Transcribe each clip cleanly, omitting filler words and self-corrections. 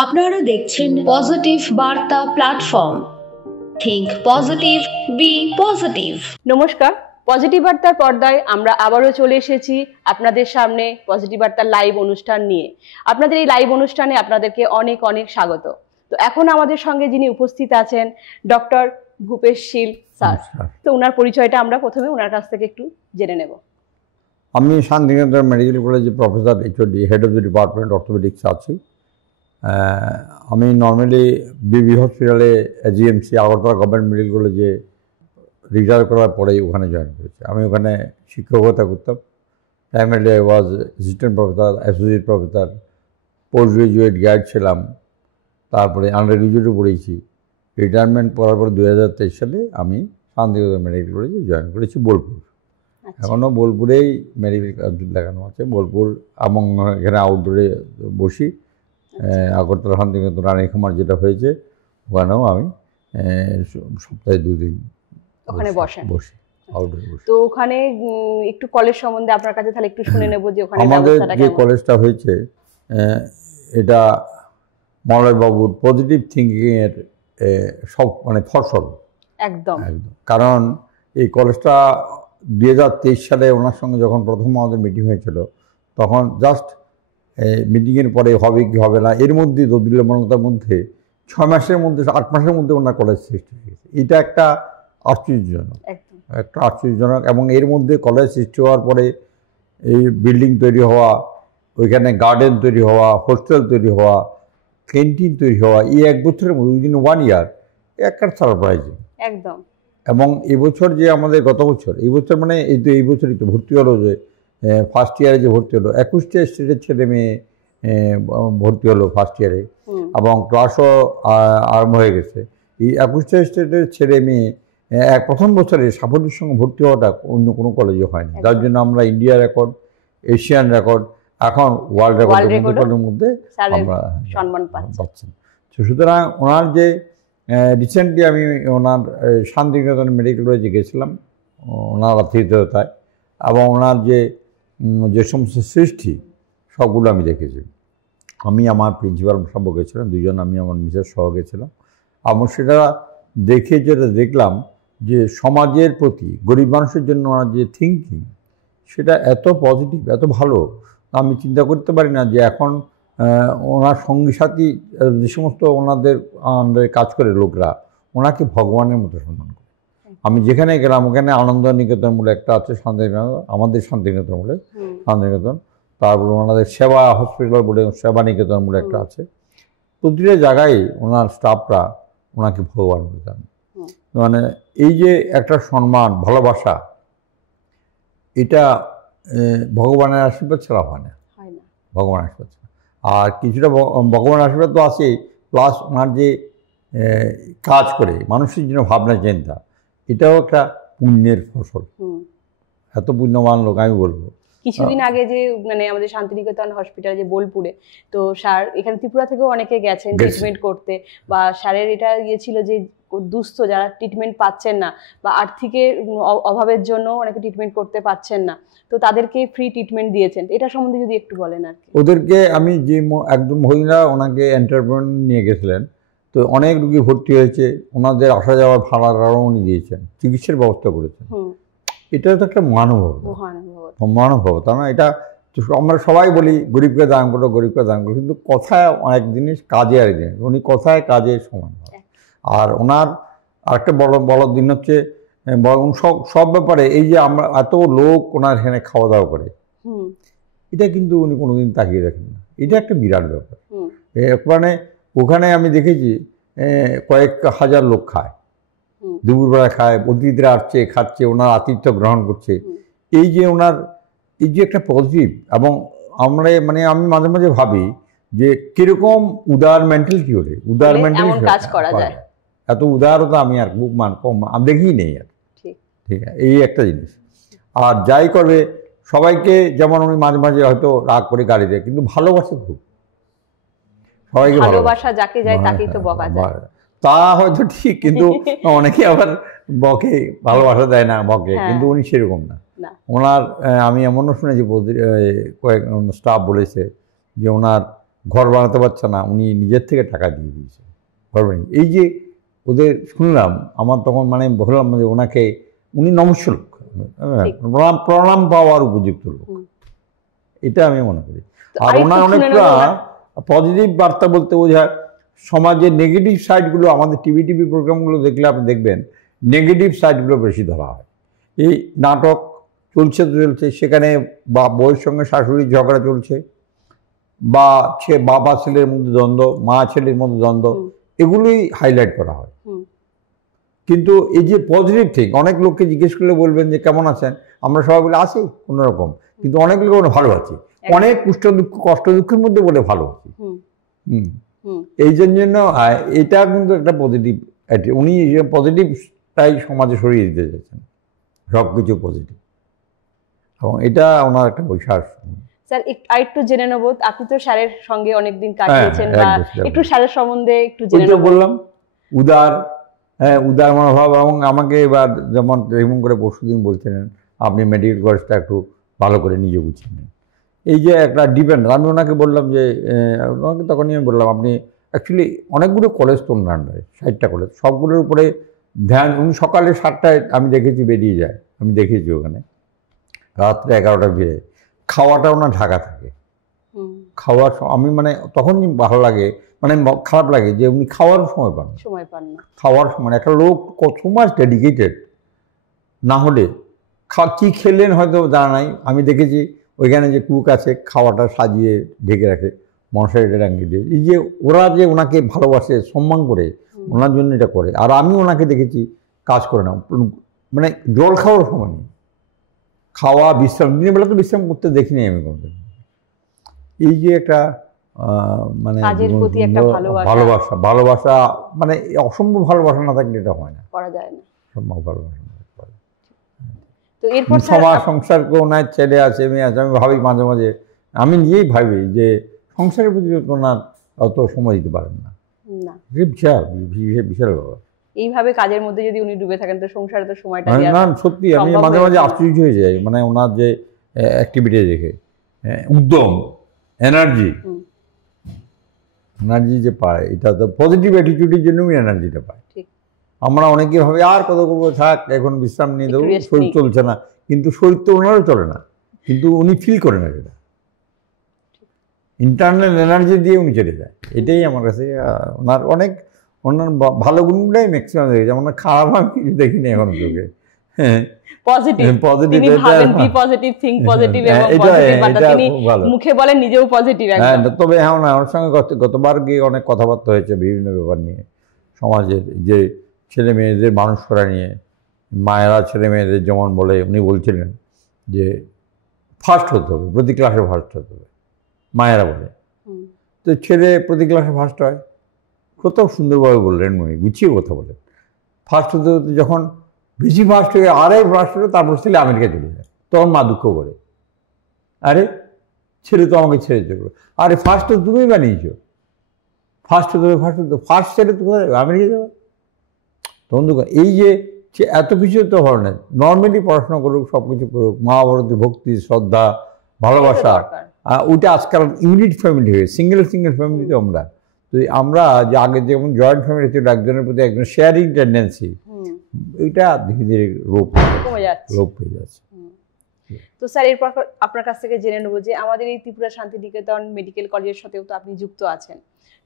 আপনারা দেখছেন positive Barta platform. Think positive, be positive. নমস্কার, পজিটিভ বার্তার পর্দায় আমরা আবারও চলে এসেছি আপনাদের সামনে পজিটিভ বার্তার লাইভ অনুষ্ঠান নিয়ে। আপনাদের এই লাইভ অনুষ্ঠানে আপনাদেরকে অনেক অনেক স্বাগত। তো এখন আমাদের সঙ্গে যিনি উপস্থিত আছেন ডক্টর ভূপেশ শীল স্যার। তো ওনার পরিচয়টা আমরা প্রথমে ওনার কাছ থেকে একটু জেনে নেব। আমি শান্তিনিকেতন মেডিকেল কলেজে professor HOD head of the department orthopaedics আছি। আমি নর্মালি বিবি হসপিটালে জিএমসি আগরতলা গভর্নমেন্ট মেডিকেল কলেজে রিটায়ার করার পরেই ওখানে জয়েন করেছি। আমি ওখানে শিক্ষকতা করতাম। Primarily I was assistant professor, associate professor, post graduate guide ছিলাম, তারপরে আন্ডার গ্রাজুয়েটও পড়েছি। রিটায়ারমেন্ট করার পর 2023 সালে আমি শান্তিনিকেতন মেডিকেল কলেজে জয়েন করেছি বোলপুর। এখনও বোলপুরেই মেডিকেল কাউন্সিল দেখানো আছে বোলপুর, এবং এখানে আউটডোরে বসি। আগরতলা শান্তিনিকেতন রানীখামার যেটা হয়েছে ওখানেও আমি সপ্তাহে 2 দিন ওখানে বসি আউটডোরে বসি। তো ওখানে একটু কলেজ সম্বন্ধে আপনার কাছে তাহলে একটু শুনে নেব যে ওখানে আমাদের যে কলেজটা হয়েছে এটা মলয় বাবুর পজিটিভ থিঙ্কিংয়ের সব ফসল একদম। কারণ এই কলেজটা 2023 সালে ওনার সঙ্গে যখন প্রথম আমাদের মিটিং হয়েছিল তখন জাস্ট মিটিংয়ের পরে হবে কি হবে না এর মধ্যে দোদুল্যমানতার মধ্যে 6 মাসের মধ্যে 8 মাসের মধ্যে ওনার কলেজ সৃষ্টি হয়ে গেছে। এটা একটা আশ্চর্যজনক এবং এর মধ্যে কলেজ সৃষ্টি হওয়ার পরে এই বিল্ডিং তৈরি হওয়া, ওইখানে গার্ডেন তৈরি হওয়া, হোস্টেল তৈরি হওয়া, ক্যান্টিন তৈরি হওয়া, এই 1 বছরের মধ্যে উইদিন 1 ইয়ার একটা সারপ্রাইজিং একদম। এবং এবছর যে আমাদের গত বছর এই বছর এই বছরই তো ভর্তি হলো, যে ফার্স্ট ইয়ারে যে ভর্তি হলো 21টা স্টেটের ছেলে মেয়ে ভর্তি হলো ফার্স্ট ইয়ারে, এবং ক্লাসও আরম্ভ হয়ে গেছে। এই 21টা স্টেটের ছেলে মেয়ে প্রথম বছরে সাফল্যের সঙ্গে ভর্তি হওয়াটা অন্য কোনো কলেজে হয়নি, যার জন্য আমরা ইন্ডিয়া রেকর্ড, এশিয়ান রেকর্ড, এখন ওয়ার্ল্ড রেকর্ডের মধ্যে আমরা সম্মান পাচ্ছি। সুতরাং ওনার যে রিসেন্টলি আমি ওনার শান্তিনিকেতন মেডিকেল কলেজে গেছিলাম ওনার আতিথেয়তায়, এবং ওনার যে সমস্ত সৃষ্টি সবগুলো আমি দেখেছি। আমি আমার প্রিন্সিপাল সব গেছিলাম, 2 জন, আমি আমার মিসেস সহ গেছিলাম। এবং সেটা দেখে যেটা দেখলাম যে সমাজের প্রতি গরিব মানুষের জন্য ওনার যে থিঙ্কিং সেটা এত পজিটিভ, এত ভালো, আমি চিন্তা করতে পারি না যে এখন ওনার সঙ্গী সাথী যে সমস্ত ওনাদের আন্ডারে কাজ করে লোকরা ওনাকে ভগবানের মতো সম্মান করে। আমি যেখানে গেলাম ওখানে আনন্দ নিকেতন বলে একটা আছে শান্তিনিকেতন, আমাদের শান্তিনিকেতন বলে শান্তিনিকেতন, তারপর ওনাদের সেবা হসপিটাল বলে সেবা নিকেতন বলে একটা আছে। প্রতিটা জায়গায় ওনার স্টাফরা ওনাকে ভগবান বলে জানেন। এই যে একটা সম্মান, ভালোবাসা, এটা ভগবানের আশীর্বাদ ছাড়া হয় না। ভগবানের আশীর্বাদ ছাড়া আর কিছুটা ভগবানের আশীর্বাদ তো আছেই, প্লাস ওনার যে কাজ করে মানুষের জন্য ভাবনা চিন্তা, এটাও একটা পুণ্যের ফসল। এত পুণ্যবান লোক আমি বলবো। কিছুদিন আগে যে আমাদের শান্তিনিকেতন হসপিটাল যে বোলপুরে, তো স্যার এখানে ত্রিপুরা থেকেও অনেকে গেছেন ট্রিটমেন্ট করতে, বা স্যারের এটা ছিল যে দুস্থ যারা ট্রিটমেন্ট পাচ্ছেন না বা আর্থিকের অভাবের জন্য অনেকে ট্রিটমেন্ট করতে পাচ্ছেন না, তো তাদেরকে ফ্রি ট্রিটমেন্ট দিয়েছেন। এটা সম্বন্ধে যদি একটু বলেন আর কি। ওদেরকে আমি যে একদম মহিলা ওনাকে এন্টারপ্রেন নিয়ে গেছিলেন, তো অনেক রুগী ভর্তি হয়েছে, ওনাদের আসা যাওয়ার ভাড়াটাও উনি দিয়েছেন, চিকিৎসার ব্যবস্থা করেছেন। এটা তো একটা মানবতা না? এটা আমরা সবাই বলি গরিবকে দান করো, গরিবকে দান করো, কিন্তু কথায় অনেক জিনিস, কাজে আরেক জিনিস। উনি কথায় কাজে সমান। আর ওনার আরেকটা বড় দিন হচ্ছে সব ব্যাপারে এই যে আমরা এত লোক ওনার এখানে খাওয়া দাওয়া করে, এটা কিন্তু উনি কোনোদিন তাকিয়ে দেখেন না। এটা একটা বিরাট ব্যাপার। ওখানে আমি দেখেছি কয়েক হাজার লোক খায়, দুপুরবেলা খায়, অতিথিরা আসছে, খাচ্ছে, ওনার আতিথ্য গ্রহণ করছে। এই যে ওনার এই যে একটা পজিটিভ, এবং আমরা আমি মাঝে মাঝে ভাবি যে কিরকম উদার মেন্টালিটি হলে উদার মেন্টালিটি কাজ করা যায়। এত উদারতা আমি আর কম আমি দেখিই নেই আর। ঠিক আছে, এই একটা জিনিস। আর যাই করবে সবাইকে, যেমন উনি মাঝে মাঝে হয়তো রাগ করে গালি দেয়, কিন্তু ভালোবাসে খুব সবাইকে। ভালোবাসা যাকে যায় তাকেই তো বকা যায়, তা হয়তো ঠিক, কিন্তু অনেকে আবার বকে, ভালোবাসা দেয় না, বকে। কিন্তু উনি সেরকম না। ওনার আমি এমনও শুনেছি কয়েক স্টাফ বলেছে যে ওনার ঘর বানাতে পারছে না, উনি নিজের থেকে টাকা দিয়ে দিয়েছে ঘর বানিয়ে। এই যে ওদের শুনলাম, আমার তখন মানে বললাম যে ওনাকে, উনি নমস্য লোক, প্রণাম পাওয়ার উপযুক্ত লোক, এটা আমি মনে করি। আর ওনার অনেকটা পজিটিভ বার্তা বলতে বোঝায় সমাজের নেগেটিভ সাইডগুলো, আমাদের টিভি প্রোগ্রামগুলো দেখলে আপনি দেখবেন নেগেটিভ সাইডগুলো বেশি ধরা হয়। এই নাটক চলছে, সেখানে বা বউয়ের সঙ্গে শাশুড়ির ঝগড়া চলছে, বা বাবা ছেলের মধ্যে দ্বন্দ্ব, মা ছেলের মধ্যে দ্বন্দ্ব, এগুলোই হাইলাইট করা হয়। কিন্তু এই যে পজিটিভ থিং, অনেক লোককে জিজ্ঞেস করলে বলবেন যে কেমন আছেন, আমরা সবাই বলে আছি কোনোরকম, কিন্তু অনেক লোক ভালো আছি, অনেক কষ্ট দুঃখের মধ্যে বলে ভালো আছি। এই জন্য এটা কিন্তু একটা পজিটিভ, উনি পজিটিভটাই সমাজে সরিয়ে দিতে চাইছেন, সব কিছু পজিটিভ, এবং এটা ওনার একটা বৈশাখ। স্যার আরেকটু জেনে নেবো, আপনি তো স্যারের সঙ্গে অনেকদিন কাটিয়েছেন, বা একটু স্যারের সম্বন্ধে একটু জেনে নেবো। বললাম উদার মনোভাব, এবং আমাকে এবার যেমন এমন করে পরশুদিন বলছিলেন আপনি মেডিকেল কলেজটা একটু ভালো করে নিজে গুছিয়ে নেন। এই যে একটা ডিপেন্ড, আমি ওনাকে বললাম যে ওনাকে তখনই আমি বললাম আপনি অ্যাকচুয়ালি অনেকগুলো কলেজ তো ওনার আন্ডারে, 60টা কলেজ, সবগুলোর উপরে ধ্যান। উনি সকালে 7টায় আমি দেখেছি বেরিয়ে যায়, আমি দেখেছি ওখানে, রাত্রে 11টা বেরিয়ে। খাওয়াটা ওনার ঢাকা থাকে, খাওয়ার আমি মানে তখনই ভালো লাগে, মানে খারাপ লাগে যে উনি খাওয়ার সময় পান না। খাওয়ার সময় একটা লোক কত মাস ডেডিকেটেড না হলে কি খেলেন হয়তো জানা নাই। আমি দেখেছি ওইখানে যে কুক আছে খাওয়াটা সাজিয়ে ঢেকে রাখে, মশারিটা টাঙিয়ে দিয়ে। এই যে ওরা যে ওনাকে ভালোবাসে, সম্মান করে, ওনার জন্য এটা করে। আর আমি ওনাকে দেখেছি কাজ করে না, মানে জল খাওয়ার সময় নেই, খাওয়া বিশ্রাম, দিনের বেলা তো বিশ্রাম করতে দেখিনি আমি কোনোদিন। এই যে একটা মানে ভালোবাসা মানে অসম্ভব ভালোবাসা না থাকলে এটা হয় না, করা যায় না, সম্ভব ভালোবাসা। তো এরপর সবার সংসার ওনার ছেলে আছে, মেয়ে আছে, আমি ভাবি মাঝে মাঝে, আমি নিজেই ভাবি যে সংসারের প্রতি ওনার অত সময় দিতে পারেন না, বিশাল বিশাল ব্যাপার। এইভাবে কাজের মধ্যে যদি উনি ডুবে থাকেন তো সংসারে তো সময়টা না, সত্যি আমি মাঝে মাঝে আশ্চর্য হয়ে যাই, মানে ওনার যে অ্যাক্টিভিটি দেখে, উদ্যম, এনার্জি যে পায়, এটা তো পজিটিভ অ্যাটিটিউডের জন্য এনার্জিটা পায়। আমরা অনেকে ভাবে আর কত করবো, থাক এখন বিশ্রাম নিয়ে দেবো, শরীর চলছে না, কিন্তু শরীর তো ওনারও চলে না, কিন্তু উনি ফিল করে না, সেটা ইন্টারনাল এনার্জি দিয়ে উনি চলে যায়। এটাই আমার কাছে ওনার ভালো গুণগুলোই ম্যাক্সিমাম দেখেছি, আমরা খারাপ আমি কিছু দেখিনি এখন চোখে। তবে হ্যাঁ, আমার সঙ্গে গতবার গিয়ে অনেক কথাবার্তা হয়েছে বিভিন্ন ব্যাপার নিয়ে, সমাজের যে ছেলে মেয়েদের মানুষ করা নিয়ে। মায়েরা ছেলে মেয়েদের যেমন বলে, উনি বলছিলেন যে ফার্স্ট হতে হবে, প্রতি ক্লাসে ফার্স্ট হতে হবে, মায়েরা বলে। তো ছেলে প্রতি ক্লাসে ফার্স্ট হয়, কত সুন্দরভাবে বললেন উনি, গুছিয়ে কথা বলেন। ফার্স্ট হতে হতে যখন বেশি ফার্স্ট হয়ে আরেক ফার্স্ট হলো, তারপর ছেলে আমেরিকা চলে যায়, তখন মা দুঃখ করে, আরে ছেলে তো আমাকে ছেড়ে চলবে, আরে ফার্স্ট তো তুমি বানিয়েছ, ফার্স্ট হতে হবে, ফার্স্ট ছেলে তো কোথায় আমেরিকা যাবে, তখন দুঃখ। এই যে এত কিছু তো ধরনের নর্মালি পড়াশোনা করুক, সব কিছু করুক, মহাভারতের ভক্তি, শ্রদ্ধা, ভালোবাসা, ওইটা আজকাল ইউনিট ফ্যামিলি হয়ে সিঙ্গেল ফ্যামিলিতে আমরা যে আগে যেমন জয়েন্ট ফ্যামিলি ছিল, একজনের প্রতি একজন শেয়ারিং টেন্ডেন্সি, এটা ধীরে ধীরে লোপ হয়ে যাচ্ছে। তো স্যার এরপর আপনার কাছ থেকে জেনে নেবো যে আমাদের এই ত্রিপুরা শান্তিনিকেতন মেডিকেল কলেজের সাথেও তো আপনি যুক্ত আছেন,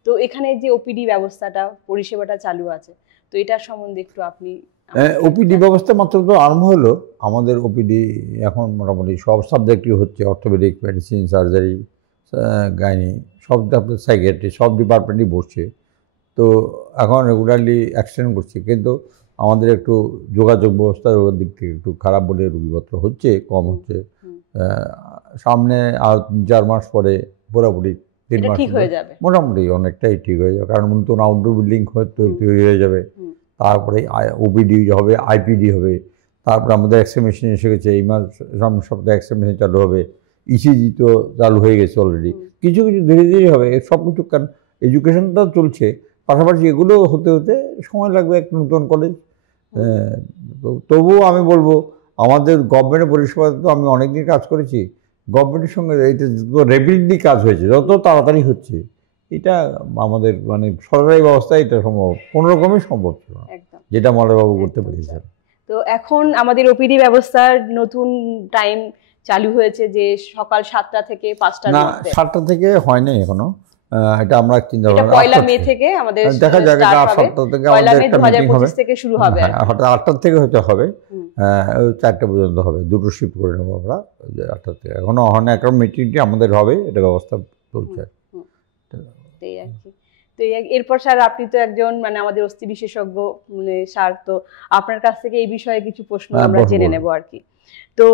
তো এখানে যে ওপিডি ব্যবস্থাটা, পরিষেবাটা চালু আছে, তো এটার সম্বন্ধে একটু আপনি। ওপিডি ব্যবস্থা মাত্র তো আরম্ভ হলো আমাদের। ওপিডি এখন মোটামুটি সব সাবজেক্টই হচ্ছে, অর্থোপেডিক, মেডিসিন, সার্জারি, গাইনি, সব সাইকিয়াট্রি, সব ডিপার্টমেন্টই বসছে। তো এখন রেগুলারলি এক্সটেন্ড করছে, কিন্তু আমাদের একটু যোগাযোগ ব্যবস্থার দিক থেকে একটু খারাপ বলে রোগীপত্র হচ্ছে, কম হচ্ছে। সামনে আর 4 মাস পরে পুরোপুরি 3 মাস মোটামুটি অনেকটাই ঠিক হয়ে যাবে, কারণ নতুন আউটডোর বিল্ডিং তৈরি হয়ে যাবে, তারপরে ওপিডি হবে, আইপিডি হবে, তারপরে আমাদের এক্সরে মেশিন এসে গেছে, এই মাস সামনের সপ্তাহে এক্সরে মেশিন চালু হবে, ইসিজি তো চালু হয়ে গেছে অলরেডি, কিছু কিছু ধীরে ধীরে হবে সব কিছু, কারণ এডুকেশনটা চলছে, পাশাপাশি এগুলো হতে হতে সময় লাগবে, একটা নতুন কলেজ। তবুও আমি বলবো আমাদের গভর্নমেন্টের পরিষেবাতে তো আমি অনেকদিন কাজ করেছি, গভর্নমেন্টের সঙ্গে এটা যত র্যাপিডলি কাজ হয়েছে, যত তাড়াতাড়ি হচ্ছে, এটা আমাদের মানে সরকারি ব্যবস্থায় এটা সম্ভব কোনো রকমই সম্ভব ছিল না, যেটা মলয়বাবু করতে পেরেছেন। তো এখন আমাদের ওপিডি ব্যবস্থার নতুন টাইম চালু হয়েছে যে সকাল 7টা থেকে 5টার মধ্যে। 7টা থেকে হয়নি এখনো, এটা আমরা চিন্তা ভাবনা, পয়লা মে থেকে আমাদের দেখা যাক, 7টা থেকে আমাদের একটা মিটিং হবে, থেকে শুরু হবে, 8টা থেকে হয়তো হবে, 4টা পর্যন্ত হবে, দুটো শিফট করে নেবো আমরা 8টা থেকে। এখনো হয় একটা মিটিংটি আমাদের হবে, এটা ব্যবস্থা চলছে। তো এরপর স্যার আপনি তো একজন মানে আমাদের অস্থি বিশেষজ্ঞ মানে স্যার, তো আপনার কাছ থেকে এই বিষয়ে কিছু প্রশ্ন আমরা জেনে নেব আর কি। তো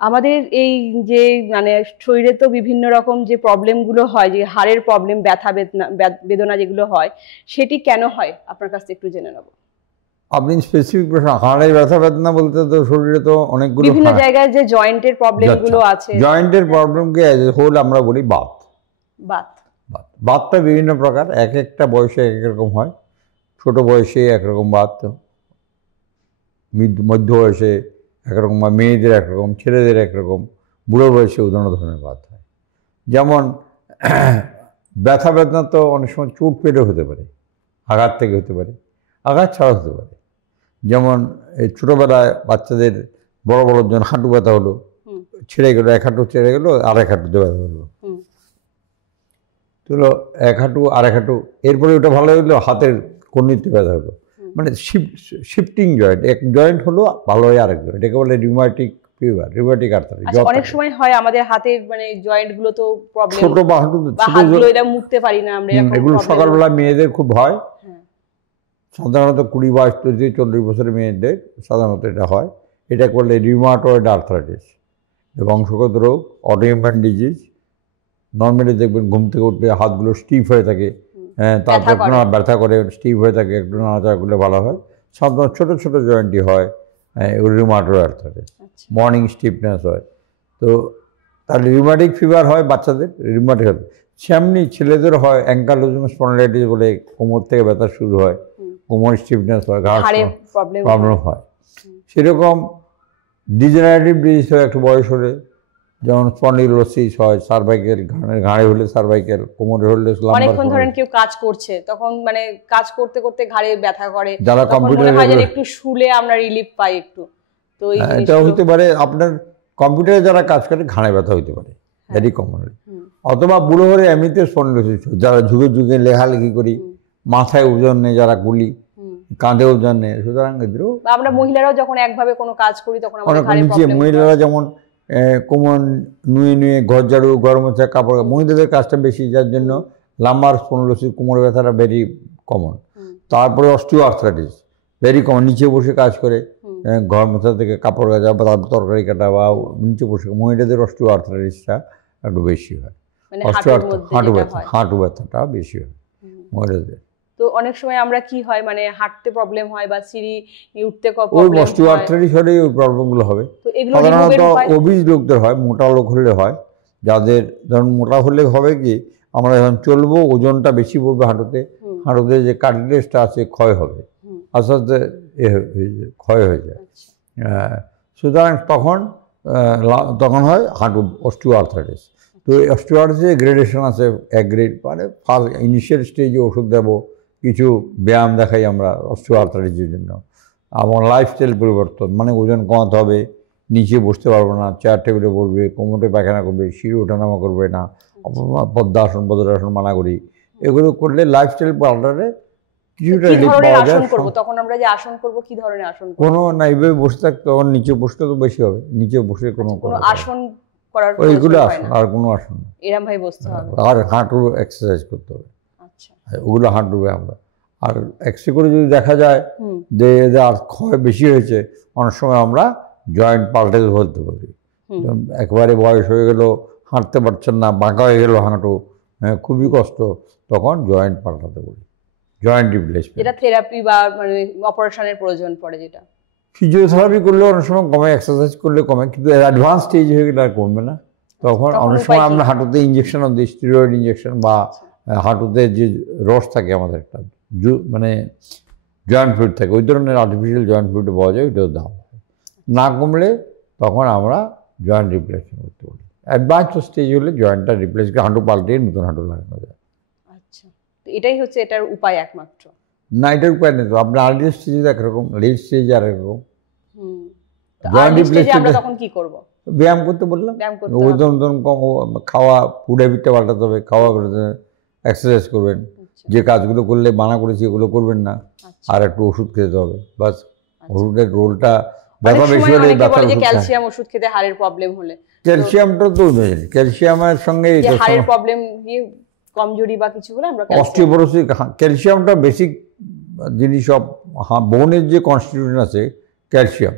আমাদের এই যে মানে শরীরে তো বিভিন্ন রকম যে প্রবলেমগুলো হয়, যে হাড়ের প্রবলেম, ব্যথা বেদনা যেগুলো হয়, সেটি কেন হয় আপনার কাছ থেকে একটু জেনে নেব। আপনি স্পেসিফিক প্রশ্ন, হাড়ের ব্যথা বেদনা বলতে তো শরীরে তো অনেকগুলো বিভিন্ন জায়গায় যে জয়েন্টের প্রবলেমগুলো আছে, জয়েন্টের প্রবলেমকে অ্যাজ এ হোল আমরা বলি বাত। বাতটা বিভিন্ন প্রকার, এক একটা বয়সে এক এক রকম হয়। ছোট বয়সে একরকম বাত, মধ্য বয়সে একরকম, মেয়েদের একরকম, ছেলেদের একরকম, বুড়ো বয়সে অন্য ধরনের বাত হয়। যেমন ব্যথা বেদনা তো অনেক সময় চোট পেটে হতে পারে, আঘাত থেকে হতে পারে, আঘাত ছাড়া হতে পারে। যেমন এই ছোটোবেলায় বাচ্চাদের বড় বড় জন হাঁটু ব্যথা হলো, ছেড়ে গেলো, এক হাঁটু ছেড়ে গেলো, আর এক হাঁটুতে ব্যথা হলো, তো এক হাঁটু আর এক হাঁটু, এরপরে ওটা ভালো হলো, হাতের কনুইতে ব্যথা হলো, মানে শিফটিং জয়েন্ট, এক জয়েন্ট হলো ভালো হয় আরেক জয়েন্ট, এটাকে বলে রিউমাটিক ফিভার, রিউমাটিক আর্থারাইটিস। অনেক সময় হয় আমাদের হাতের মানে জয়েন্ট গুলো তো প্রবলেম, ছোট বা হাঁটু, হাতগুলো এটা মুড়তে পারি না আমরা, এগুলো সকালবেলা মেয়েদের খুব হয়, সাধারণত 20, 22, 23, 40 বছরের মেয়েদের সাধারণত এটা হয়। এটা করলে রিউমাটয়েড আর্থারাইটিস, বংশগত রোগ, অটোইমিউন ডিজিজ। নর্মালি দেখবেন ঘুম থেকে উঠলে হাতগুলো স্টিফ হয়ে থাকে, তারপর ব্যথা করে, স্টিফ হয়ে থাকে, একটু নাড়াচাড়া করলে ভালো হয়। সাধারণত ছোটো ছোটো জয়েন্টই হয় রিউমাটয়েড আর্থারাইটিস, মর্নিং স্টিফনেস হয়। তো তাহলে রিউমাটিক ফিভার হয় বাচ্চাদের, রিউমাটিক। সেমনি ছেলেদের হয় অ্যাঙ্কালোজিং স্পন্ডিলাইটিস বলে, কোমর থেকে ব্যথা শুরু হয়, কোমর স্টিফনেস হয়, ঘাড় প্রবলেম হয়। সেরকম ডিজেনারেটিভ ডিজিজ হয় একটু বয়স হলে, যেমন স্পন্ডিলোসিস হয়, সার্ভাইকেল, ঘাড়ে হলে সার্ভাইকেল, কোমরে হলে অনেকক্ষণ ধরেন কেউ কাজ করছে, তখন মানে কাজ করতে করতে ঘাড়ে ব্যথা করে, যারা কম্পিউটারে একটু শুলে আমরা রিলিফ পাই একটু। তো এটা হতে পারে আপনার কম্পিউটারে যারা কাজ করে ঘাড়ে ব্যথা হতে পারে, ভেরি কমনলি। অথবা বুড়ো হলে এমনিতে স্পন্ডিলোসিস, যারা ঝুঁকে ঝুঁকে লেখালেখি করি, মাথায় ওজন নেই যারা গুলি, কাঁধে ওজন নেই, সুতরাং এদেরও। আমরা মহিলারাও যখন একভাবে কোনো কাজ করি তখন আমাদের ঘাড়ে প্রবলেম। মহিলারা যেমন কোমর নুয়ে নুয়ে ঘর ঝাড়ু, ঘর মোছা, কাপড়, মহিলাদের কাজটা বেশি, যার জন্য লাম্বার স্পন্ডিলোসিস, কোমর ব্যথাটা ভেরি কমন। তারপরে অস্টিও আর্থ্রাইটিস ভেরি কমন, নিচে বসে কাজ করে, ঘর মোছা থেকে কাপড় কাচা বা তারপর তরকারি কাটা বা নিচে বসে, মহিলাদের অস্টিও আর্থ্রাইটিসটা একটু বেশি হয়, হাঁটু ব্যথাটা বেশি হয় মহিলাদের। তো অনেক সময় আমরা কি হয় মানে হাঁটতে প্রবলেম হয় বা সিঁড়ি উঠতে প্রবলেম হয়, ওই অস্টিওআর্থ্রাইটিস হলে ওই প্রবলেমগুলো হবে। সাধারণত ওবিজ লোকদের হয়, মোটা লোক হলে হয়। যাদের ধরুন মোটা হলে হবে কি, আমরা যখন চলবো ওজনটা বেশি পড়বে হাঁটুতে, হাঁটুতে যে কার্টিলেজটা আছে ক্ষয় হবে, আস্তে আস্তে ক্ষয় হয়ে যায়। সুতরাং তখন হয় হাঁটু অস্টিওআর্থ্রাইটিস। তো অস্টিওআর্থ্রাইটিসের গ্রেডেশন আছে, এক গ্রেড মানে ফার্স্ট ইনিশিয়াল স্টেজে ওষুধ দেবো, কিছু ব্যায়াম দেখাই আমরা অস্টিওআর্থ্রাইটিসের জন্য। আমার লাইফস্টাইল পরিবর্তন, মানে ওজন কমাতে হবে, নিচে বসতে পারবো না, চেয়ার টেবিলে বসবে, কোমরে পায়খানা করবে, সিঁড়ি ওঠানামা করবে না, পদ্মাসন বজ্রাসন মানা করি, এগুলো করলে লাইফস্টাইল পাল্টালে কিছুটা রিলিফ পাওয়া যায়। তখন আমরা যে আসন করব, কি ধরনের আসন করব? কোনো না, এইভাবে বসে থাকতে, তখন নিচে বসতে তো বেশি হবে, নিচে বসে কোনো আসন করার ওইগুলো আসন, আর কোনো আসন এরকম ভাই বসতে হবে, আর হাঁটুর এক্সারসাইজ করতে হবে। আচ্ছা, ওগুলো হাঁটুর আমরা। আর এক্সরে করে যদি দেখা যায় যে এদের আর ক্ষয় বেশি হয়েছে, অনেক সময় আমরা জয়েন্ট পাল্টে বলতে পারি। একবারে বয়স হয়ে গেল, হাঁটতে পারছেন না, বাঁকা হয়ে গেল হাঁটু, খুবই কষ্ট, তখন জয়েন্ট পাল্টাতে বলি, জয়েন্ট রিপ্লেসমেন্ট। এটা থেরাপি বা মানে অপারেশনের প্রয়োজন পড়ে, যেটা ফিজিওথেরাপি করলে অনেক সময় কমে, এক্সারসাইজ করলে কমে, কিন্তু অ্যাডভান্স স্টেজ হয়ে গেলে আর কমবে না। তখন অনেক সময় আমরা হাঁটুতে ইঞ্জেকশনও দিই, স্টেরয়েড ইঞ্জেকশন, বা হাঁটুতে যে রস থাকে আমাদের একটা মানে জয়েন্ট ফ্লুইড থাকে, ওই ধরনের আর্টিফিশিয়াল জয়েন্ট ফ্লুইড পাওয়া যায়, ওইটাও দেওয়া হয়। না কমলে তখন আমরা জয়েন্ট রিপ্লেসমেন্ট করতে পারি। অ্যাডভান্স স্টেজ হলে জয়েন্টটা রিপ্লেস করে হাঁটু পাল্টিয়ে নতুন হাঁটু লাগানো যায়। আচ্ছা, তো এটাই হচ্ছে এটার উপায় একমাত্র? না, এটার উপায় নেই তো। আপনার আর্লি স্টেজে একরকম, লেট স্টেজে আর একরকম। জয়েন্ট রিপ্লেসমেন্ট আমরা তখন কি করব? ব্যায়াম করতে বললাম, ওজন কম, খাওয়া, ফুড হ্যাবিটটা পাল্টাতে হবে, খাওয়া করতে, এক্সারসাইজ করবেন, যে কাজগুলো করলে মানা করেছি এগুলো করবেন না, আর একটু ওষুধ খেতে হবে, বাস। ওষুধের রোলটা ব্যথা বেশি হলে ক্যালসিয়াম ওষুধ খেতে হাড়ের প্রবলেম হলে, ক্যালসিয়ামটা তো ক্যালসিয়ামের সঙ্গে হাড়ের প্রবলেম, কমজোরি বা কিছু হলে আমরা অস্টিওপোরোসিস, ক্যালসিয়ামটা বেসিক জিনিস। সব বোনের যে কনস্টিটিউশন আছে ক্যালসিয়াম,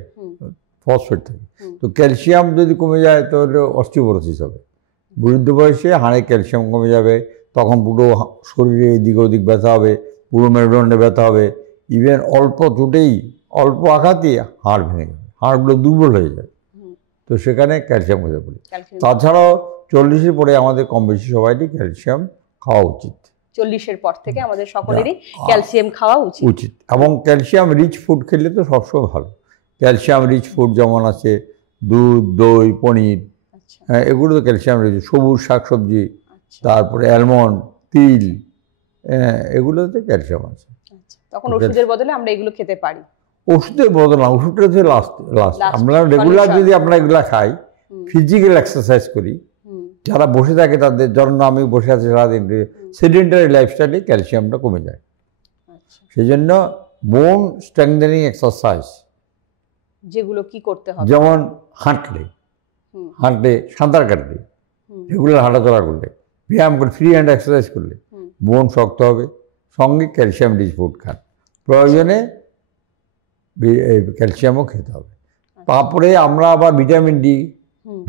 ফসফেট থাকে। তো ক্যালসিয়াম যদি কমে যায় তাহলে অস্টিওপোরোসিস হবে। বৃদ্ধ বয়সে হাড়ে ক্যালসিয়াম কমে যাবে, তখন পুরো শরীরে এদিক ওদিক ব্যথা হবে, পুরো মেরুদণ্ডে ব্যথা হবে। ইভেন অল্প চোটেই, অল্প আঘাতই হাড় ভেঙে যাবে, হাড়গুলো দুর্বল হয়ে যায়। তো সেখানে ক্যালসিয়াম খেতে পারি। তাছাড়াও 40-এর পরে আমাদের কম বেশি সবাইরই ক্যালসিয়াম খাওয়া উচিত। 40-এর পর থেকে আমাদের সকলেরই ক্যালসিয়াম খাওয়া উচিত। এবং ক্যালসিয়াম রিচ ফুড খেলে তো সবসময় ভালো। ক্যালসিয়াম রিচ ফুড যেমন আছে দুধ, দই, পনির, হ্যাঁ, এগুলো তো ক্যালসিয়াম রিচ। সবুজ শাকসবজি, তারপরে অ্যালমন্ড, তিল, এগুলোতে ক্যালসিয়াম আছে। তখন ওষুধের বদলে আমরা এগুলো খেতে পারি। ওষুধের বদলে না, ওষুধটা হচ্ছে লাস্ট। আমরা রেগুলার যদি আমরা এগুলা খাই, ফিজিক্যাল এক্সারসাইজ করি, যারা বসে থাকে তাদের জন্য, আমি বসে আছি সারাদিন, সেডেন্টারি লাইফস্টাইলে ক্যালসিয়ামটা কমে যায়। সেই জন্য বোন স্ট্রেংথেনিং এক্সারসাইজ যেগুলো কি করতে হবে, যেমন হাঁটলে, সাঁতার কাটলে, রেগুলার হাঁটাচলা করলে, ব্যায়াম করে, ফ্রি হ্যান্ড এক্সারসাইজ করলে বোন শক্ত হবে। সঙ্গে ক্যালসিয়াম রিচ ফুড খান, প্রয়োজনে ক্যালসিয়ামও খেতে হবে। তারপরে আমরা আবার vitamin D,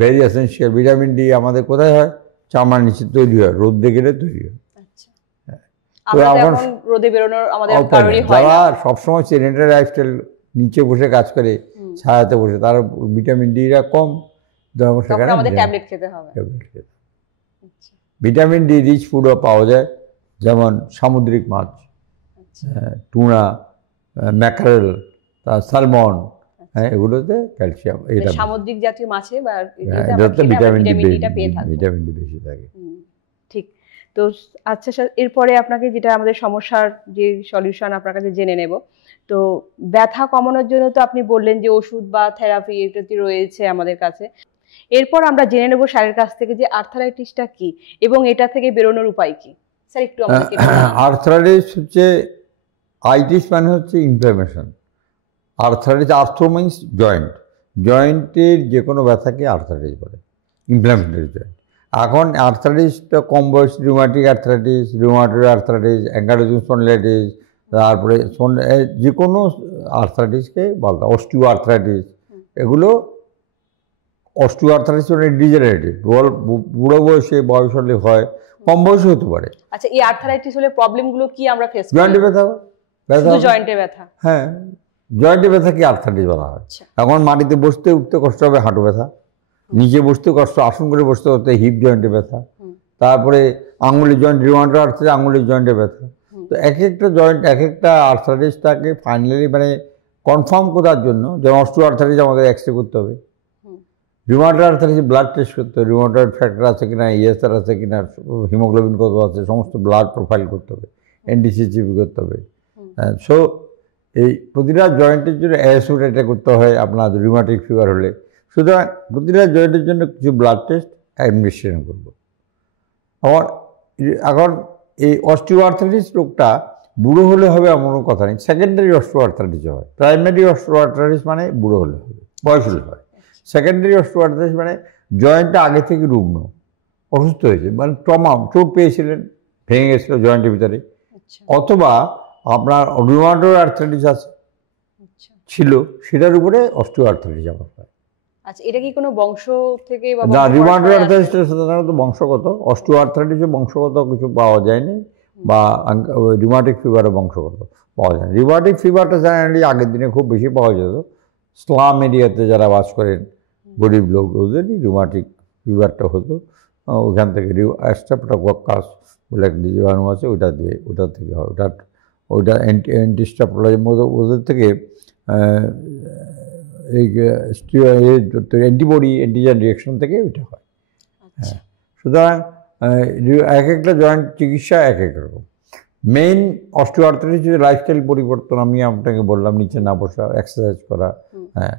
very essential. Vitamin D আমাদের কোথায় হয়? চামড়ার নিচে তৈরি হয়, রোদে গেলে তৈরি হয়। যারা সবসময় সেডেন্টারি লাইফস্টাইল, নিচে বসে কাজ করে, ছায়াতে বসে, তার ভিটামিন ডিটা কম, সেখানে ট্যাবলেট খেতে হবে। ভিটামিন ডি রিচ ফুডও পাওয়া যায়, যেমন সামুদ্রিক মাছ, টুনা, ম্যাকারেল, স্যালমন, হ্যাঁ, এগুলোতে ক্যালসিয়াম, এটা সামুদ্রিক জাতীয় মাছে বা এটাতে ভিটামিন ডি বেশি থাকে। ঠিক। তো আচ্ছা স্যার, এরপরে আপনাকে যেটা আমাদের সমস্যার যে সলিউশন আপনার কাছে জেনে নেব। তো ব্যথা কমানোর জন্য তো আপনি বললেন যে ওষুধ বা থেরাপি এটাতে রয়েছে আমাদের কাছে। এরপর আমরা জেনে নেব স্যারের কাছ থেকে যে আর্থারাইটিসটা কি এবং এটা থেকে বেরোনোর উপায় কি। স্যার একটু আমাদেরকে। আর্থারাইটিস হচ্ছে, আইটিস মানে হচ্ছে ইনফ্লামেশন। আর্থারাইটিস, আর্থ্রো মিন্স জয়েন্ট, জয়েন্টের যে কোনো ব্যথাকে আর্থারাইটিস বলে, ইনফ্লামেটরি জয়েন্ট। এখন আর্থারাইটিসটা কম বয়স, rheumatic arthritis, rheumatoid arthritis, ankylosing spondylitis, তারপরে যে কোনো আর্থারাইটিসকে বলতে, অস্টিও আর্থারাইটিস, এগুলো অস্টিও আর্থারাইটিস মানে ডিজেনারেটিভ, বুড়ো বয়সে, বয়স হলে হয়, কম বয়সে হতে পারে। আচ্ছা, এই আর্থারাইটিস হলে প্রবলেমগুলো কি আমরা ফেস করি? জয়েন্টে ব্যথা, জয়েন্টে ব্যথা, হ্যাঁ, জয়েন্টে ব্যথাকে আর্থারাইটিস বলা হয়। এখন মাটিতে বসতে উঠতে কষ্ট হবে, হাঁটু ব্যথা, নিচে বসতে কষ্ট, আসন করে বসতে করতে হিপ জয়েন্টে ব্যথা, তারপরে আঙুলের জয়েন্ট, রিউমাটয়েড আর্থারাইটিস আঙুলের জয়েন্টে ব্যথা। তো এক একটা জয়েন্ট, এক একটা আর্থারাইটিসটাকে ফাইনালি মানে কনফার্ম করার জন্য, যেমন অস্টিও আর্থারাইটিস আমাদের এক্সরে করতে হবে, রিউমাটয়েড আর্থারাইটিস ব্লাড টেস্ট করতে হবে, রিউমাটয়েড ফ্যাক্টর আছে কিনা, ইএসআর আছে কিনা, হিমোগ্লোবিন কত আছে, সমস্ত ব্লাড প্রোফাইল করতে হবে, এনটিসিসিপি করতে হবে। সো এই প্রতিটা জয়েন্টের জন্য এএসও এটা করতে হয় আপনার রিউমাটিক ফিভার হলে। সুতরাং প্রতিটা জয়েন্টের জন্য কিছু ব্লাড টেস্ট ইনভেস্টিগেশন করব। এখন এই অস্টিও আর্থারাইটিস রোগটা বুড়ো হলে হবে এমন কথা নেই, সেকেন্ডারি অস্টিও আর্থারাইটিস হয়। প্রাইমারি অস্টিও আর্থারাইটিস মানে বুড়ো হলে হবে, বয়স হলে হয়। সেকেন্ডারি অস্টিও আর্থারাইটিস মানে জয়েন্টটা আগে থেকে রুগ্ন, অসুস্থ হয়েছে, মানে ট্রমা, চোট পেয়েছিলেন, ভেঙে গেছিলো জয়েন্টের ভিতরে, অথবা আপনার রিউমাটয়েড আর্থারাইটিস আছে, ছিল, সেটার উপরে অস্টিও আর্থারাইটিস আবার হয়। আচ্ছা, এটা কি কোনো বংশ থেকে বা না, রিউমাটয়েড আর্থারাইটিসটা সাধারণত বংশগত, অস্টিও আর্থারাইটিসে বংশগত কিছু পাওয়া যায়নি, বা রিউমাটিক ফিভারে বংশগত পাওয়া যায়। রিউমাটিক ফিভারটা জেনারেলি আগের দিনে খুব বেশি পাওয়া যেত, স্লাম এরিয়াতে যারা বাস করেন, গরিব লোক, ওদেরই রিউমাটিক ফিভারটা হতো। ওখান থেকে স্ট্রেপ্টোকক্কাস বলে একটা জীবাণু আছে, ওটা থেকে হয়, ওইটা অ্যান্টিস্ট্রেপ্টোলাইজের মধ্যে, ওদের থেকে এই অ্যান্টিবডি অ্যান্টিজেন রিয়াকশন থেকে ওইটা হয়। হ্যাঁ, সুতরাং এক একটা জয়েন্ট চিকিৎসা এক এক রকম। মেইন অস্টিওআর্থ্রাইটিস যে লাইফস্টাইল পরিবর্তন, আমি আপনাকে বললাম নিচে না বসা, এক্সারসাইজ করা, হ্যাঁ,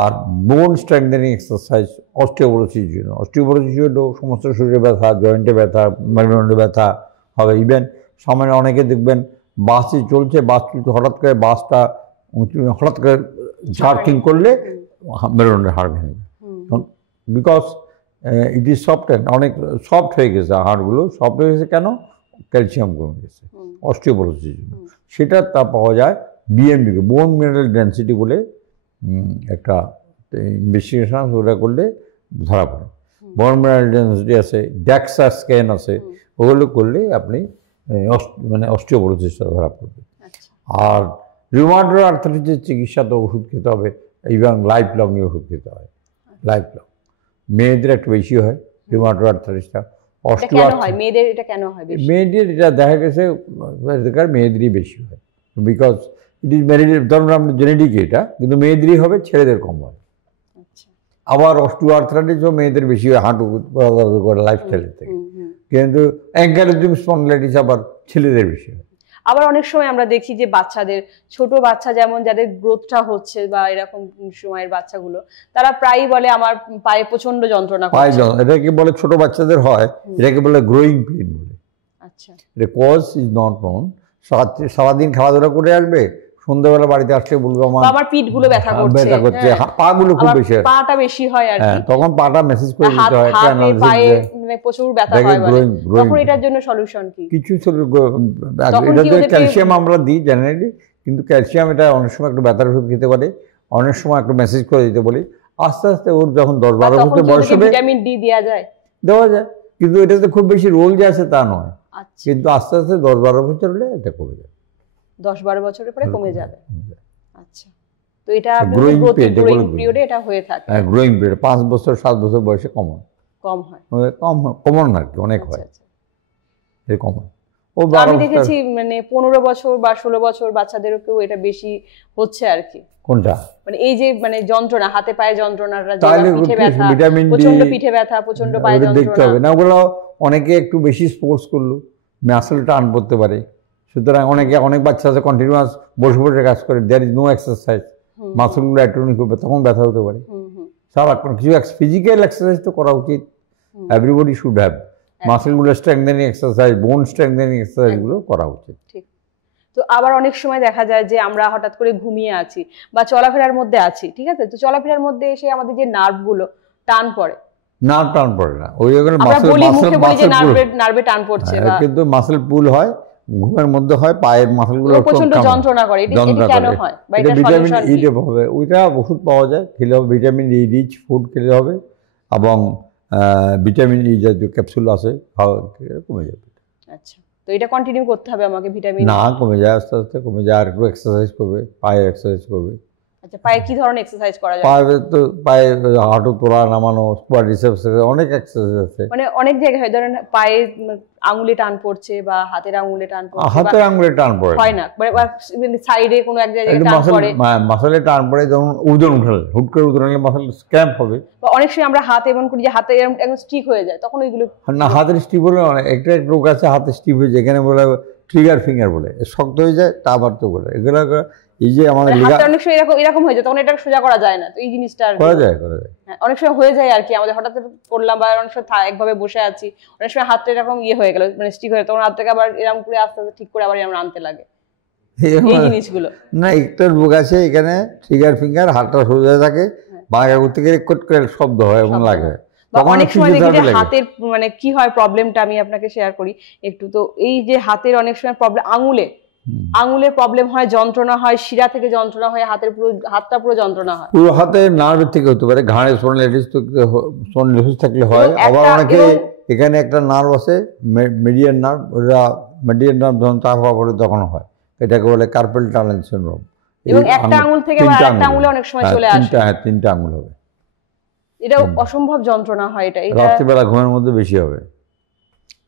আর বোন স্ট্রেংথেনিং এক্সারসাইজ অস্টিওপোরোসিসের জন্য। অস্টিওপোরোসিস হলো সমস্ত শরীরে ব্যথা, জয়েন্টে ব্যথা, মেরুদণ্ডে ব্যথা হবে। ইভেন সামনে অনেকে দেখবেন বাসে চলছে, হঠাৎ করে বাসটা হঠাৎ করে জার্কিং করলে মেরুদণ্ডের হাড় ভেঙে যায়, বিকজ ইট ইজ সফট, অনেক সফট হয়ে গেছে হাড়গুলো। সফট হয়ে গেছে কেন? ক্যালসিয়াম কমে গেছে অস্টিওপোরোসিসের জন্য। সেটা তা পাওয়া যায় বিএমডি, বোন মিনারেল ডেন্সিটি বলে একটা ইনভেস্টিগেশন, ওটা করলে ধরা পড়ে। বোন মিনারেল ডেন্সিটি আছে, ড্যাক্সা স্ক্যান আছে, ওগুলো করলে আপনি মানে অস্টিওপোরোসিসটা ধরা পড়বে। আর রিউমাটয়েড আর্থ্রাইটিসের চিকিৎসা তো ওষুধ খেতে হবে, এবং লাইফ লংয়ে ওষুধ খেতে হয়, লাইফ লং। মেয়েদের একটু বেশি হয় রিউমাটয়েড আর্থ্রাইটিসটা। মেয়েদের এটা কেন হয়? মেয়েদের এটা দেখা গেছে মেয়েদেরই বেশি হয়, বিকজ ইট ইজ মেরিড। ধরুন আপনি জেনেটিক এটা, কিন্তু মেয়েদেরই হবে, ছেলেদের কম হয়। আবার অস্টিওআর্থ্রাইটিসও মেয়েদের বেশি হয়, হাঁটু করে লাইফস্টাইলের থেকে। কিন্তু অ্যাঙ্কাইলোজিং স্পন্ডিলাইটিস আবার ছেলেদের বেশি হয়। আবার অনেক সময় আমরা দেখি যে বাচ্চাদের, ছোট বাচ্চা যেমন যাদের গ্রোথটা হচ্ছে বা এরকম সময়ের বাচ্চাগুলো, তারা প্রায়ই বলে আমার পায়ে প্রচন্ড যন্ত্রণা করছে। এটাকে বলে ছোট বাচ্চাদের হয়, এটাকে বলে গ্রোয়িং পেইন বলে। আচ্ছা, এটা কজ ইজ নট নোন। সারাদিন খেলাধুলা করে আসবে, সন্ধ্যাবেলা বাড়িতে আসলে বলবো আমার পিঠগুলো ব্যথা করছে, পা গুলো খুব বেশি হয়, পাটা বেশি হয় আর কি। তখন পাটা মেসেজ করে দিতে হয়, পায়ে প্রচুর ব্যথা হয় বলে। তখন এটার জন্য সলিউশন কি? কিছু এটাতে ক্যালসিয়াম আমরা দিই জেনারেলি, কিন্তু ক্যালসিয়াম এটা অনেক সময় একটু ব্যথার ওষুধ খেতে পারে, অনেক সময় একটু মেসেজ করে দিতে বলি। আস্তে আস্তে ওর যখন 10-12 বছর বয়স হবে ভিটামিন ডি দেওয়া যায়, কিন্তু এটাতে খুব বেশি রোল যে আছে তা নয়। কিন্তু আস্তে আস্তে 10-12 বছর হলে এটা কমে যাবে, 10-12 বছরের পরে কমে যাবে। আচ্ছা, তো এটা গ্রোয়িং পিরিয়ডে এটা হয়ে থাকে। হ্যাঁ, গ্রোয়িং পিরিয়ড 5 বছর 7 বছর বয়সে কম হয়, কমন আর কি, অনেক হয় এরকম। আমি দেখেছি মানে 15 বছর বা 16 বছর বাচ্চাদেরকেও এটা বেশি হচ্ছে আর কি। কোনটা? মানে এই যে মানে যন্ত্রণা, হাতে পায়ে যন্ত্রণাটা, পিঠে ব্যথা, প্রচন্ড পিঠে ব্যথা, প্রচন্ড পায়ে যন্ত্রণা, দেখতে হবে না। ওগুলো অনেকে একটু বেশি স্পোর্টস করলো মাসল টান পড়তে পারে। সুতরাং অনেক বাচ্চা আছে কন্টিনিউয়াস বসে বসে কাজ করে, দেয়ার ইজ নো এক্সারসাইজ, মাসলগুলো অ্যাট্রোফি করবে, তখন ব্যথা হতে পারে। সারাক্ষণ কিছু ফিজিক্যাল এক্সারসাইজ তো করা উচিত, এভরিবডি শুড হ্যাভ। মাসলগুলো স্ট্রেংথেনিং এক্সারসাইজ, বোন স্ট্রেংথেনিং এক্সারসাইজগুলো করা উচিত। ঠিক। তো আবার অনেক সময় দেখা যায় যে আমরা হঠাৎ করে ঘুমিয়ে আছি বা চলাফেরার মধ্যে আছি, ঠিক আছে, তো চলাফেরার মধ্যে এসে আমাদের যে নার্ভগুলো টান পড়ে, নার্ভ টান পড়ে না, ওই নার্ভে টান পড়ছে, কিন্তু মাসল পুল হয়, ঘুমের মধ্যে হয়, পায়ের মাসলগুলো প্রচন্ড যন্ত্রণা করে। এটা কেন হয়? এটা ভিটামিন ই হবে, ওইটা ওষুধ পাওয়া যায়, খেলে হবে। ভিটামিন ই রিচ ফুড খেলে হবে, এবং ভিটামিন ই জাতীয় ক্যাপসুল আছে, কমে যাবে। আচ্ছা, তো এটা কন্টিনিউ করতে হবে আমাকে? ভিটামিন না, কমে যায়, আস্তে আস্তে কমে যায়। আর একটু এক্সারসাইজ করবে, পায়ে এক্সারসাইজ করবে। আচ্ছা, পায়ে কি ধরনের এক্সারসাইজ করা যায়? পায়ে হাঁটু তোলা নামানো, কোয়াড্রিসেপস, অনেক এক্সারসাইজ আছে। মানে অনেক জায়গায় হয়, ধরেন পায়ে আঙুলে টান পড়ছে বা হাতের আঙুলে টান পড়ছে, হাতের আঙুলে টান পড়ে হয় না, মানে সাইডে কোনো এক জায়গায় টান পড়ে, মাসলে টান পড়ে, যেমন ওজন উঠালে, হুট করে ওজন উঠালে মাসল ক্র্যাম্প হবে। বা অনেক সময় আমরা হাত এমন করি যে হাতে একদম স্টিক হয়ে যায়, তখন ওইগুলো না, হাতের স্টিক হলে একটা রোগ আছে হাতের স্টিক হয়ে যায়, এখানে বলে ট্রিগার ফিঙ্গার বলে, শক্ত হয়ে যায়, তা আবার তো বলে এগুলো। এই যে আমাদের হাতটা অনেক সময় এরকম হয়ে যায়, তখন এটা সোজা করা যায় না, তো এই জিনিসটা করা যায়। হ্যাঁ, অনেক সময় হয়ে যায় আর কি, আমাদের হঠাৎ করলাম বা অনেক সময় একভাবে বসে আছি, অনেক সময় হাতটা এরকম হয়ে গেল, মানে স্টিক হয়ে, তখন হাতটাকে আবার এরকম করে আস্তে আস্তে ঠিক করে আবার এরকম আনতে লাগে। এই জিনিসগুলো না, একটা রোগ আছে এখানে, ট্রিগার ফিঙ্গার, হাতটা সোজা থাকে, বাঁকা করতে গেলে কট করে শব্দ হয় এবং লাগে। অনেক সময় দেখি যে হাতের মানে কি হয় প্রবলেমটা, আমি আপনাকে শেয়ার করি একটু। তো এই যে হাতের অনেক সময় প্রবলেম, আঙুলের প্রবলেম হয়, যন্ত্রণা হয়, শিরা থেকে যন্ত্রণা হয়, হাতটা পুরো যন্ত্রণা হয়, পুরো হাতে নার্ভের থেকে হতে পারে, ঘাড়ে স্পন্ডিলাইটিস থাকলে হয়। আবার অনেকে এখানে একটা নার্ভ আছে মিডিয়ান নার্ভ, ওটা মিডিয়ান নার্ভ যখন চাপ হওয়া পড়ে তখন হয়, এটাকে বলে কার্পেল টানেল সিনড্রোম। এবং একটা আঙুল থেকে আরেকটা আঙুলে অনেক সময় চলে আসে। তিনটা আঙুল হবে, এটা অসম্ভব যন্ত্রণা হয়। এটা রাত্রিবেলা ঘুমের মধ্যে বেশি হবে।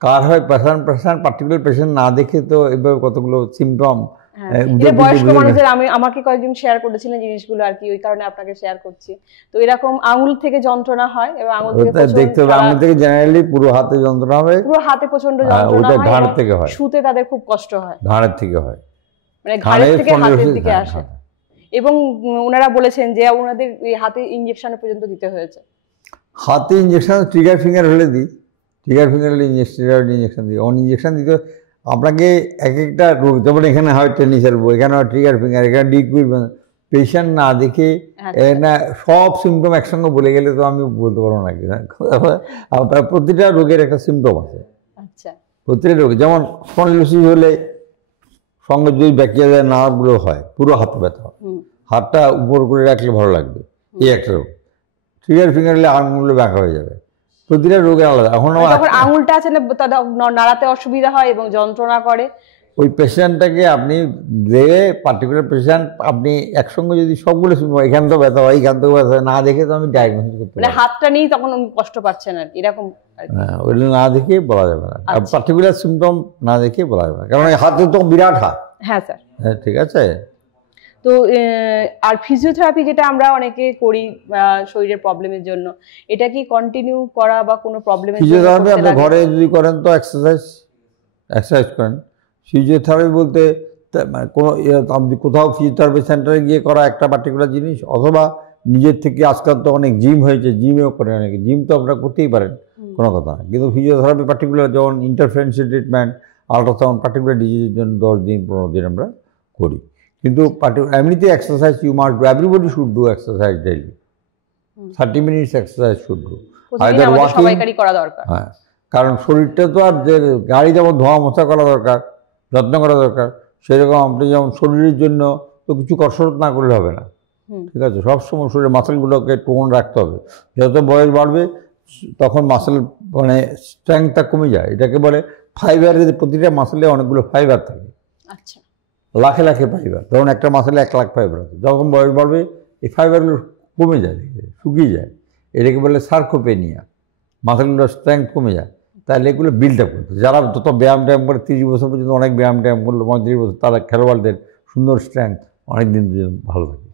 কার হয়? পেশেন্ট পার্টিকুলার পেশেন্ট না দেখে তো এভাবে কতগুলো সিমটম এটা বয়স্ক মানুষদের আমাকে কয়েকজন শেয়ার করেছিলেন জিনিসগুলো আর কি, ওই কারণে আপনাকে শেয়ার করছি। তো এরকম আঙুল থেকে যন্ত্রণা হয় এবং আঙুল থেকে দেখতে হবে, আঙুল থেকে জেনারেলি পুরো হাতে যন্ত্রণা হবে, পুরো হাতে প্রচন্ড যন্ত্রণা হয়, ঘাড় থেকে হয়, শুতে তাদের খুব কষ্ট হয়, ঘাড়ের থেকে হয়, মানে ঘাড়ের থেকে হাতের দিকে আসে। এবং ওনারা বলেছেন যে ওনাদের হাতে ইনজেকশন পর্যন্ত দিতে হয়েছে। হাতে ইনজেকশন ট্রিগার ফিঙ্গার হলে দিই, ট্রিগার ফিঙ্গার হলে ইনজেকশন দিই, অন ইনজেকশন দিতে আপনাকে এক একটা রোগ, যেমন এখানে হয় টেনিস এলবো, এখানে হয় ট্রিগার ফিঙ্গার, এখানে ডিকুইড, পেশেন্ট না দেখে না সব সিমটম একসঙ্গে বলে গেলে তো আমি বলতে পারবো না কি, প্রতিটা রোগের একটা সিমটম আছে। প্রতিটা রোগ, যেমন স্পন্ডিলোসিস হলে সঙ্গে যদি ব্যাকটেরিয়া নার্ভগুলো হয়, পুরো হাতে ব্যথা হয়, হাতটা উপর করে রাখলে ভালো লাগবে, এই একটা রোগ। ট্রিগার ফিঙ্গার হলে আঙুলগুলো ব্যাকা হয়ে যাবে, প্রতিটা রোগের আলাদা। এখন আঙুলটা আছে না, নাড়াতে অসুবিধা হয় এবং যন্ত্রণা করে, ওই পেশেন্টটাকে আপনি দেখে, পার্টিকুলার পেশেন্ট আপনি একসঙ্গে যদি সবগুলো শুনবো, এখান থেকে ব্যথা হয়, এখান থেকে ব্যথা হয়, না দেখে তো আমি ডায়াগনোসিস করতে পারি, হাতটা নেই তখন কষ্ট পাচ্ছেন আর এরকম, ওইগুলো না দেখে বলা যাবে না, পার্টিকুলার সিমটম না দেখে বলা যাবে না, কারণ এই হাতে তো বিরাট হাত। হ্যাঁ স্যার, হ্যাঁ ঠিক আছে। তো আর ফিজিওথেরাপি যেটা আমরা অনেকে করি শরীরের প্রবলেমের জন্য, এটা কি কন্টিনিউ করা বা কোনো প্রবলেমের জন্য? ফিজিওথেরাপি আপনি ঘরে যদি করেন তো এক্সারসাইজ করেন। ফিজিওথেরাপি বলতে কোনো আপনি কোথাও ফিজিওথেরাপি সেন্টারে গিয়ে করা একটা পার্টিকুলার জিনিস, অথবা নিজের থেকে আজকাল তো অনেক জিম হয়েছে, জিমেও করে অনেকে, জিম তো আপনারা করতেই পারেন, কোনো কথা না, কিন্তু ফিজিওথেরাপি পার্টিকুলার যেমন ইন্টারফারেন্সিয়াল ট্রিটমেন্ট, আল্ট্রাসাউন্ড, পার্টিকুলার ডিজিজের জন্য 10 দিন 15 দিন আমরা করি। কিন্তু এমনিতে exercise you must do, everybody should do exercise daily, 30 minutes exercise should do, either walking, হ্যাঁ, কারণ শরীরটা তো আর যে গাড়ি যেমন ধোয়া মোছা করা দরকার, যত্ন করা দরকার, সেরকম আপনি যেমন শরীরের জন্য তো কিছু কসরত না করলে হবে না, ঠিক আছে, সবসময় শরীরের মাসেলগুলোকে টোন রাখতে হবে। যত বয়স বাড়বে তখন মাসেল মানে স্ট্রেংথটা কমে যায়, এটাকে বলে ফাইবারের, প্রতিটা মাসেলে অনেকগুলো ফাইবার থাকে, আচ্ছা, লাখে লাখে ফাইবার, ধরুন একটা মাসেলে 1 লাখ ফাইবার আছে, যখন বয়স বাড়বে এই ফাইবারগুলো কমে যায়, শুকিয়ে যায়, এটাকে বলে সার্কোপেনিয়া, মাসেলগুলোর স্ট্রেংথ কমে যায়, তাহলে এগুলো বিল্ড আপ করতে, যারা যত ব্যায়াম ট্যায়াম করে 30 বছর পর্যন্ত অনেক ব্যায়াম ট্যায়াম করলো, 35 বছর, তারা খেলোয়াড়দের সুন্দর স্ট্রেংথ অনেক দিন পর্যন্ত ভালো থাকে।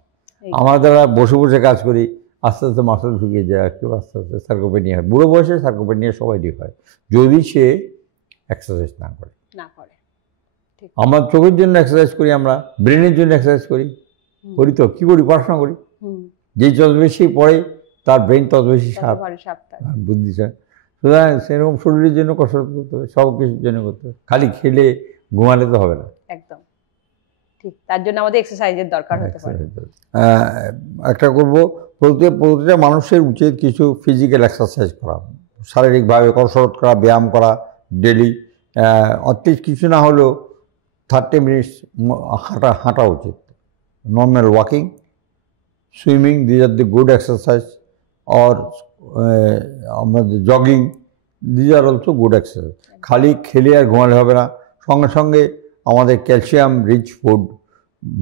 আমরা যারা বসে বসে কাজ করি, আস্তে আস্তে মাসেল শুকিয়ে যায়, একটু আস্তে আস্তে সার্কোপেনিয়া হয়, বুড়ো বয়সে সার্কোপেনিয়া সবাইই হয় যদি সে এক্সারসাইজ না করে। আমার চোখের জন্য এক্সারসাইজ করি, আমরা ব্রেনের জন্য এক্সারসাইজ করি, তো কী করি, পড়াশোনা করি, যেই যত বেশি পড়ে তার ব্রেন তত বেশি শার্প, বুদ্ধি শার্প, সুতরাং সেরকম শরীরের জন্য কসরত করতে হবে, সব কিছুর জন্য করতে হবে, খালি খেলে ঘুমালে তো হবে না, একদম ঠিক, তার জন্য আমাদের এক্সারসাইজের দরকার হতে পারে। একটা করবো, প্রতিটা মানুষের উচিত কিছু ফিজিক্যাল এক্সারসাইজ করা, শারীরিকভাবে কসরত করা, ব্যায়াম করা ডেলি, অতিরিক্ত কিছু না হলেও 30 মিনিটস হাঁটা উচিত, normal walking, swimming, these are the good exercise, or আমাদের jogging, these are also good exercise. খালি খেলে আর ঘুমালে হবে না, সঙ্গে সঙ্গে আমাদের calcium rich food,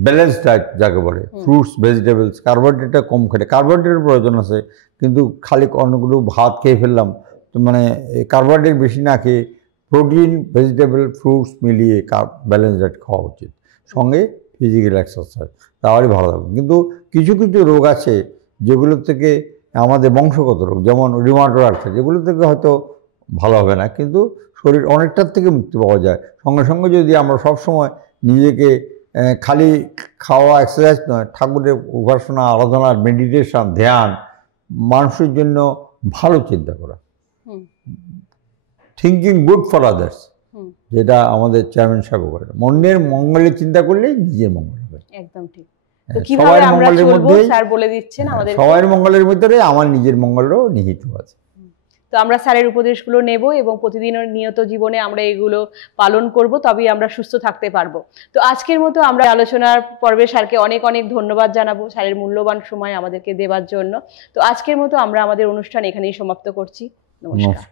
balance diet যাকে বলে, ফ্রুটস, ভেজিটেবলস, কার্বোহাইড্রেটটা কম খেলে, কার্বোহাইড্রেটের প্রয়োজন আছে, কিন্তু খালি অনেকগুলো ভাত খেয়ে ফেললাম তো, মানে কার্বোহাইড্রেট বেশি না খেয়ে প্রোটিন, ভেজিটেবল, ফ্রুটস মিলিয়ে ব্যালেন্স ডায়েট খাওয়া উচিত, সঙ্গে ফিজিক্যাল এক্সারসাইজ, তাহলে ভালো থাকবে। কিন্তু কিছু কিছু রোগ আছে যেগুলো থেকে আমাদের বংশগত রোগ, যেমন রিউমাটয়েড আর্থ্রাইটিস, যেগুলো থেকে হয়তো ভালো হবে না, কিন্তু শরীর অনেকটার থেকে মুক্তি পাওয়া যায়। সঙ্গে সঙ্গে যদি আমরা সবসময় নিজেকে খালি খাওয়া, এক্সারসাইজ নয়, ঠাকুরের উপাসনা, আরাধনা, মেডিটেশন, ধ্যান, মানুষের জন্য ভালো চিন্তা করা, থিঙ্কিং গুড ফর আদার্স, যেটা আমাদের চেয়ারম্যান সাহেব করেন, মনের মঙ্গলের চিন্তা করলেই নিজের মঙ্গল হবে, একদম ঠিক। সবার মঙ্গলের মধ্যে, স্যার বলে দিচ্ছেন আমাদের, সবার মঙ্গলের ভিতরে আমার নিজের মঙ্গলও নিহিত আছে। তো আমরা স্যারের উপদেশগুলো নেব এবং প্রতিদিনের নিয়ত জীবনে আমরা এগুলো পালন করব, তবেই আমরা সুস্থ থাকতে পারবো। তো আজকের মতো আমরা আলোচনার পর্বে স্যারকে অনেক অনেক ধন্যবাদ জানাবো, স্যারের মূল্যবান সময় আমাদেরকে দেওয়ার জন্য। তো আজকের মতো আমরা আমাদের অনুষ্ঠান এখানেই সমাপ্ত করছি। নমস্কার।